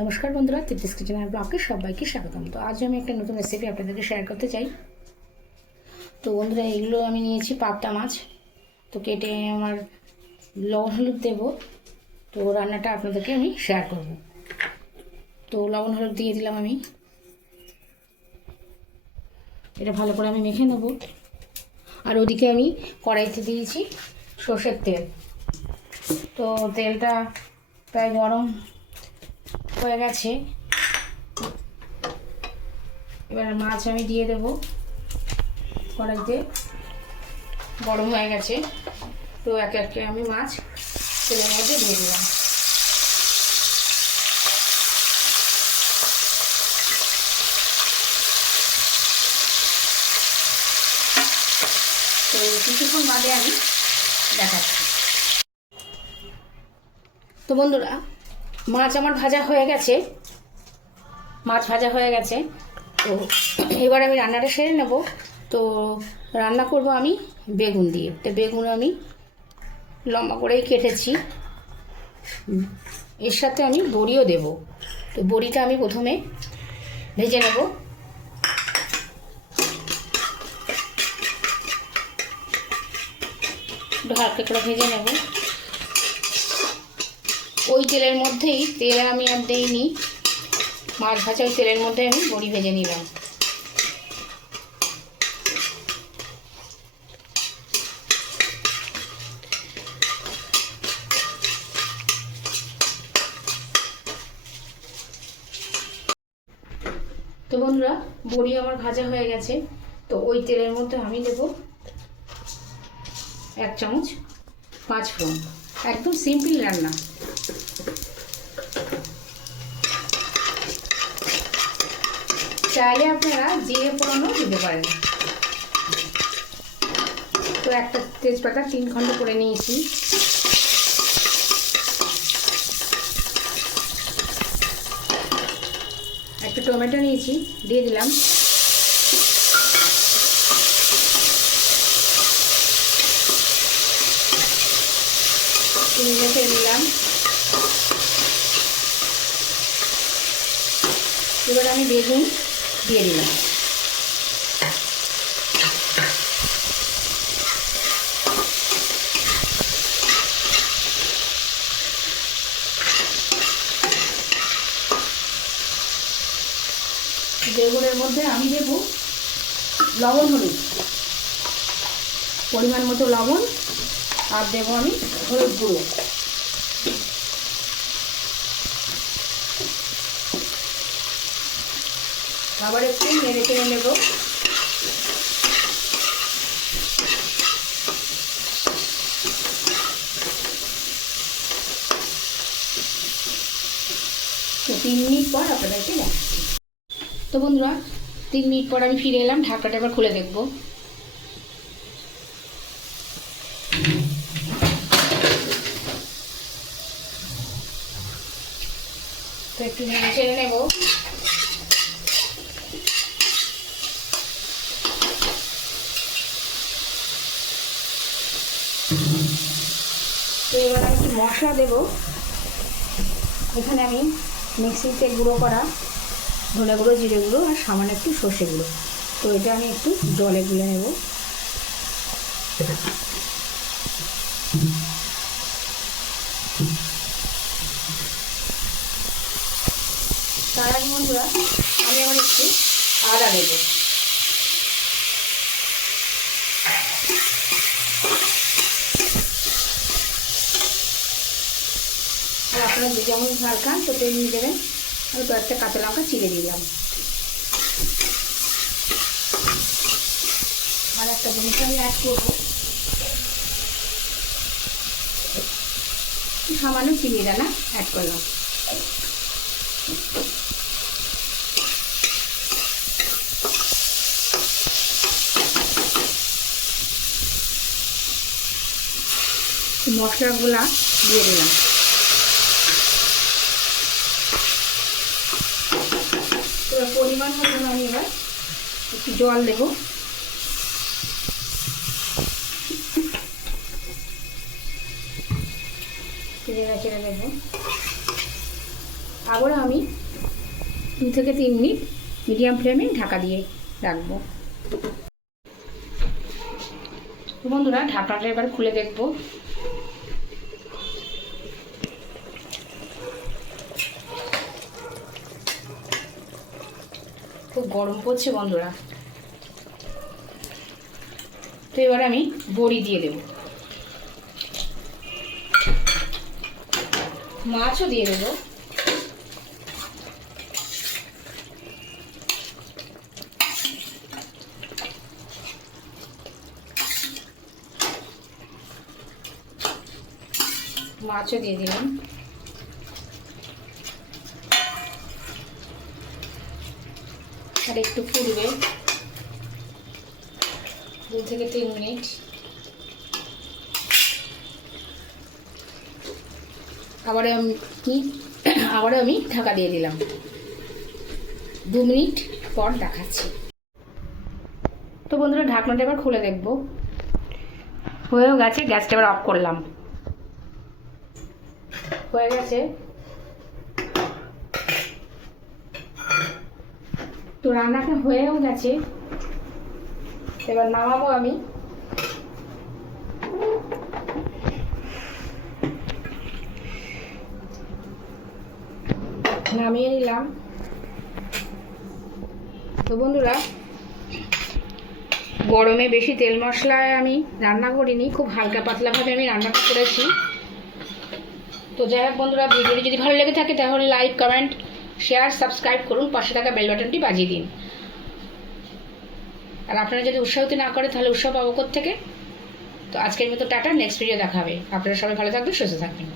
নমস্কার বন্ধুরা তৃপ্তিস কিচেন আর ব্লগে সবাইকে স্বাগতম। তো আজ আমি একটা নতুন রেসিপি আপনাদেরকে শেয়ার করতে চাই। তো বন্ধুরা, এগুলো আমি নিয়েছি পাবদা মাছ। তো কেটে আমার লবণ হলুদ দেবো। তো রান্নাটা আপনাদেরকে আমি শেয়ার করব। তো লবণ হলুদ দিয়ে দিলাম আমি। এটা ভালো করে আমি মেখে নেব। আর ওদিকে আমি কড়াইতে দিয়েছি সর্ষের তেল। তো তেলটা প্রায় গরম হয়ে গেছে। এবার মাছ আমি দিয়ে দেব কড়াইতে। গরম হয়ে গেছে। তো এক একে আমি মাছ তেলের মধ্যে দিয়ে দিলাম। তো কিছুক্ষণ বাদে আমি দেখাচ্ছি। তো বন্ধুরা মাছ আমার ভাজা হয়ে গেছে। মাছ ভাজা হয়ে গেছে। তো এবার আমি রান্নাটা সেরে নেব। তো রান্না করব আমি বেগুন দিয়ে। তো বেগুন আমি লম্বা করেই কেটেছি। এর সাথে আমি বড়িও দেব। তো বড়িটা আমি প্রথমে ভেজে নেব। একটু করে ভেজে নেব। ওই তেলের মধ্যেই, তেল আমি আর দেইনি। মাছ ভাজা ওই তেলের মধ্যে আমি বড়ি ভেজে নিলাম। তো বন্ধুরা, বড়ি আমার ভাজা হয়ে গেছে। তো ওই তেলের মধ্যে আমি দেব এক চামচ পাঁচ ফোড়ন একদম সিম্পল রান্না। চাইলে আপনারা জিরে ফোড়নও দিতে পারেন। তো একটা তেজপাতা তিন খণ্ড করে নিয়েছি। একটা টমেটো নিয়েছি, দিয়ে দিলাম। দিলাম। এবার আমি বেগুন দিয়ে দিলাম। বেগুনের মধ্যে আমি দেব লবণ হলুদ। পরিমাণ মতো লবণ, আর দেবো আমি হলুদ গুঁড়ো। আবার একটু নেড়ে চেড়ে নেব। তো তিন মিনিট পর আপনাদেরকে দেখাচ্ছি। তো বন্ধুরা, তিন মিনিট পর আমি ফিরে এলাম, ঢাকাটা এবার খুলে দেখব। তো একটু নেড়ে চেড়ে নেব। তো এবার আমি একটু মশলা দেবো। এখানে আমি মিক্সিতে গুঁড়ো করা ধনে গুঁড়ো, জিরে গুঁড়ো আর সামান্য একটু সর্ষে গুঁড়ো। তো এটা আমি একটু জলে গুলে নেব। তার আগে বন্ধুরা, আমি আবার একটু আদা দেবো আর আপনারা যেমন ঝাল খান তো তেমনি দেবেন। আমি কয়েকটা কাঁচা লঙ্কা চিড়ে দিলাম। আর একটা জিনিস আমি অ্যাড করব। সামান্য চিনি দানা অ্যাড করলাম। মশলাগুলা দিয়ে দিলাম। পরিমাণ মতন আমি এবার একটু জল দেব। আবারও আমি দু থেকে তিন মিনিট মিডিয়াম ফ্লেমে ঢাকা দিয়ে রাখব। বন্ধুরা, ঢাকনাটা এবার খুলে দেখব। খুব গরম পড়ছে বন্ধুরা তো এবার আমি বড়ি দিয়ে দেব। মাছও দিয়ে দেবো। মাছও দিয়ে দিলাম। আর একটু ফুটবে। দু থেকে তিন মিনিট। আবারও আমি আবারও আমি ঢাকা দিয়ে দিলাম। দু মিনিট পর দেখাচ্ছি। তো বন্ধুরা, ঢাকনাটা এবার খুলে দেখব। হয়েও গেছে, গ্যাসটা এবার অফ করলাম। হয়ে গেছে। তো রান্নাটা হয়েও গেছে। এবার নামাবো আমি। নামিয়ে নিলাম। তো বন্ধুরা, গরমে বেশি তেল মশলায় আমি রান্না করিনি, খুব হালকা পাতলাভাবে আমি রান্নাটা করেছি। তো যাই হোক বন্ধুরা, ভিডিওটি যদি ভালো লেগে থাকে তাহলে লাইক কমেন্ট শেয়ার সাবস্ক্রাইব করুন, পাশে থাকা বেল বাটনটি বাজিয়ে দিন। আর আপনারা যদি উৎসাহিত না করে তাহলে উৎসাহ পাবো থেকে তো আজকের মতো টাটা নেক্সট ভিডিও দেখাবে আপনারা সবাই ভালো থাকবেন, সুস্থ থাকবেন।